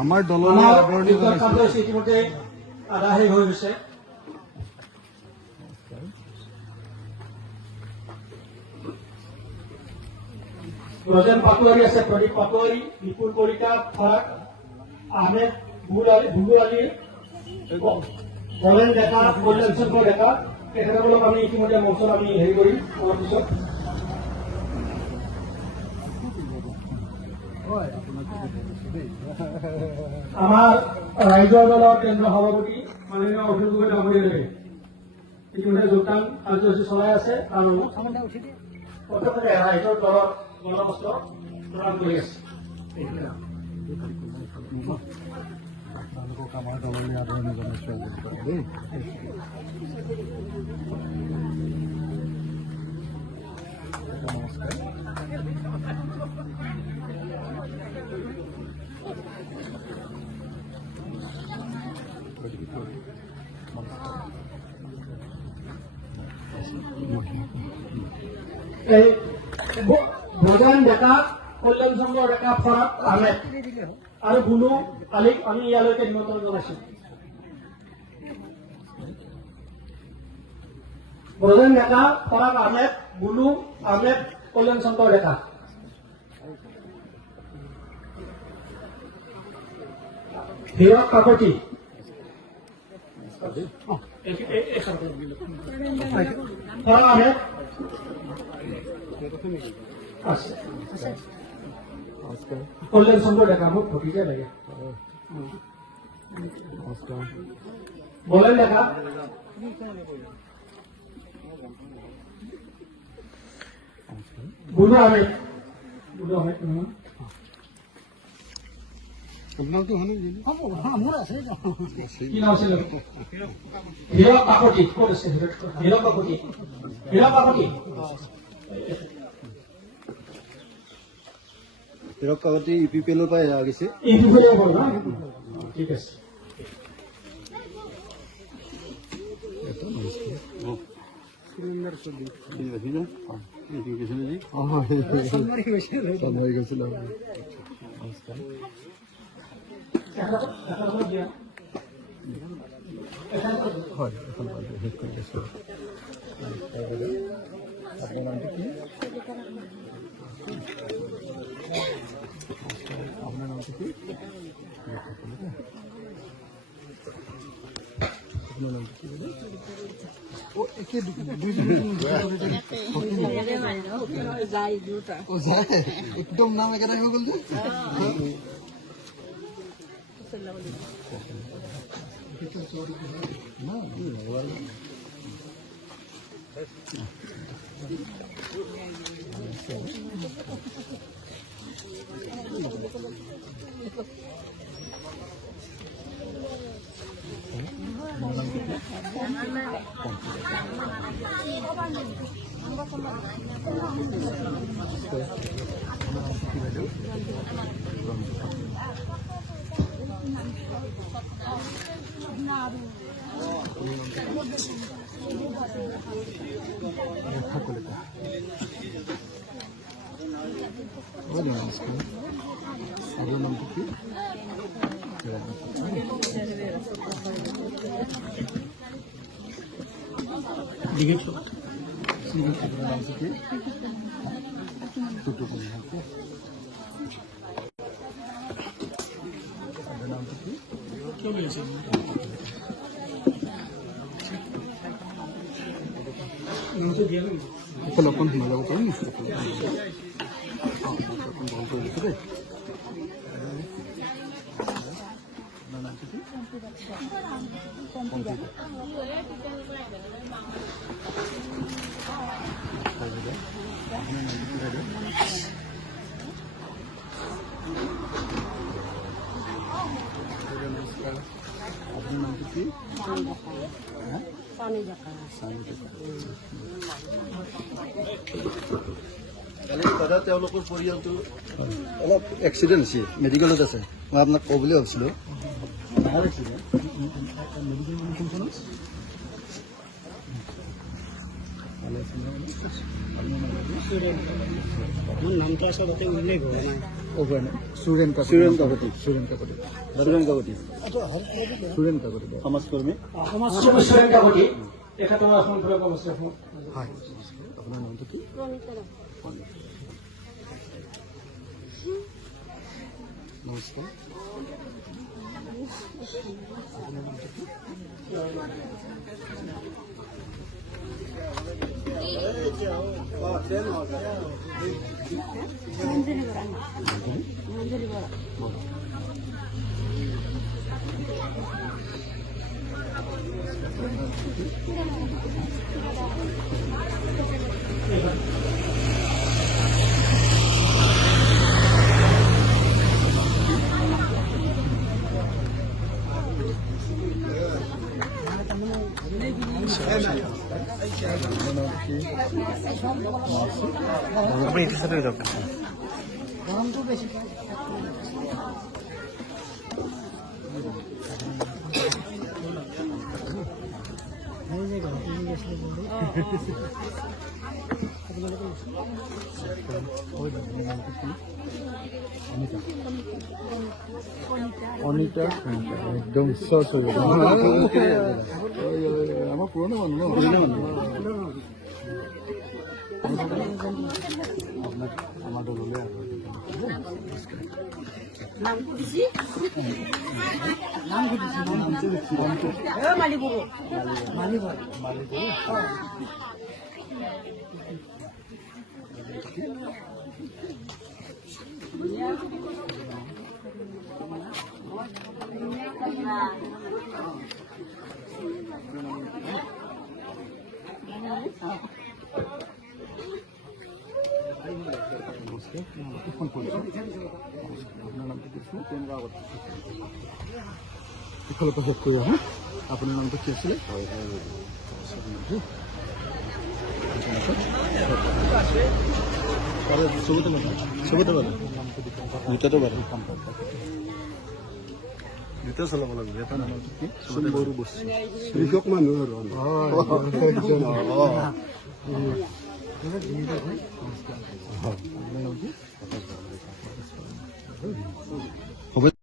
আমাৰ দললৈ আদৰণি জনাইছো ইতিমধ্যে আধা শেষ হৈ গৈছে। ৰজেন পাটোৱাৰী আছে, প্ৰদীপ পাটোৱাৰী, বিপুল কলিতা, ফৰাক আহমেদ, ভুগু আলী, গণেন ডেকা, কল্যাণ চন্দ্ৰ ডেকা, তেখেতসকলক আমি ইতিমধ্যে মঞ্চত আমি হেৰি কৰিম অলপ পিছত। আমাৰ ৰাইজৰ দলৰ কেন্দ্ৰ সভাপতি মাননীয় অখিল গগৈ ডাঙৰীয়াদেৱে ইতিমধ্যে যোগদান কাৰ্যসূচী চলাই আছে। প্ৰথমতে ৰাইজৰ দলৰ গণবস্ত্ৰ প্ৰদান কৰি আছে। আপোনালোকক আমাৰ দললৈ আদৰণি জনাইছো দেই। নমস্কাৰ। এই ভোজন ডেকা, কল্যাণ চন্দ্ৰ ডেকা, ফৰাক আহমেদ আৰু বুলু আলীক আমি ইয়ালৈকে নিমন্ত্ৰণ জনাইছো। ভোজন ডেকা, ফৰাক আহমেদ, বুলু আহমেদ, কল্যাণ চন্দ্ৰ ডেকা। হীৰক কাকতি, ফৰাক আহমেদ আছে, কল্যাণ চন্দ্ৰ ডেকা মোক ভতিজা লাগে। বলেন ডেকা, বুলু আহমেদ, বুলু আহমেদ কি নাম আছিল? হীৰক কাকতি। ক'ত আছে হীৰক কাকতি? হীৰক কাকতি, হীৰক কাকতি UPPL পৰা এৰা গৈছে। ঠিক আছে। হয়, এখন শেষ কৰি আছো। আপোনাৰ নামটো কি? আপনার নামটা কি? আপনার নামটা কি বলে? ও একে একদম নাম একেটা হয়ে গেল। না Pelakon hilang kan ni? দাদা তেওঁলোকৰ পৰিয়ালটো অলপ এক্সিডেণ্ট হৈছে, মেডিকেলত আছে। মই আপোনাক ক'ব বুলি ভাবিছিলোঁ। মোৰ নামটো আচলতে উল্লেখ হোৱা নাই। সুৰেন কাকতি সমাজকৰ্মী। সুৰেন কাকতি তেখেতৰ এখন ঘৰত অৱস্থা হয়, আপোনাৰ নামটো কি? নমস্কাৰ। আপুনি এইটো চাইডে যাওক। অনিতা একদম সচ হৈ গ'ল। আমাৰ পুৰণা মানুহ আপোনাক আমাৰ দললৈ আপোনাৰ নামটো কি আছিলে? ইফালৰ পৰা শেষ কৰি আহোঁ। আপোনাৰ নামটো কি আছিলে? চবতে বাৰু দুটাটো বাৰু দুটা চলাব লাগিব। এটা নামটো কি? বড়ো বস্তু কৃষক মানুহ আৰু আপোনাৰ নাম কি?